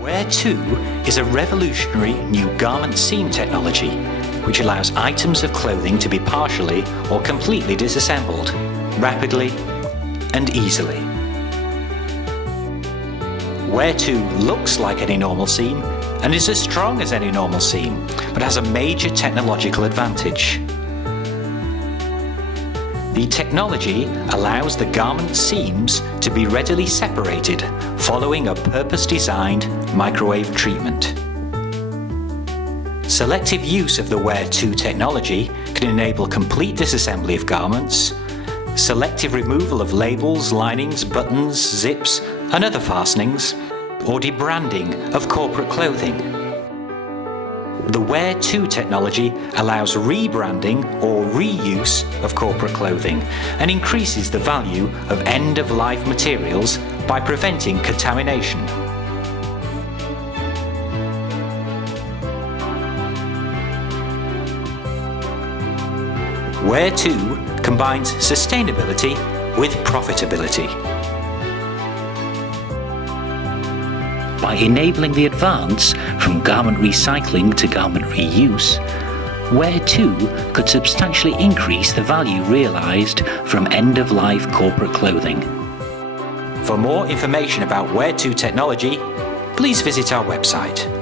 wear2 is a revolutionary new garment seam technology which allows items of clothing to be partially or completely disassembled, rapidly and easily. Wear2 looks like any normal seam and is as strong as any normal seam, but has a major technological advantage. The technology allows the garment seams to be readily separated following a purpose-designed microwave treatment. Selective use of the wear2 technology can enable complete disassembly of garments, selective removal of labels, linings, buttons, zips and other fastenings, or debranding of corporate clothing. The wear2 technology allows rebranding or reuse of corporate clothing and increases the value of end-of-life materials by preventing contamination. Wear2 combines sustainability with profitability. By enabling the advance from garment recycling to garment reuse, wear2 could substantially increase the value realised from end-of-life corporate clothing. For more information about wear2 technology, please visit our website.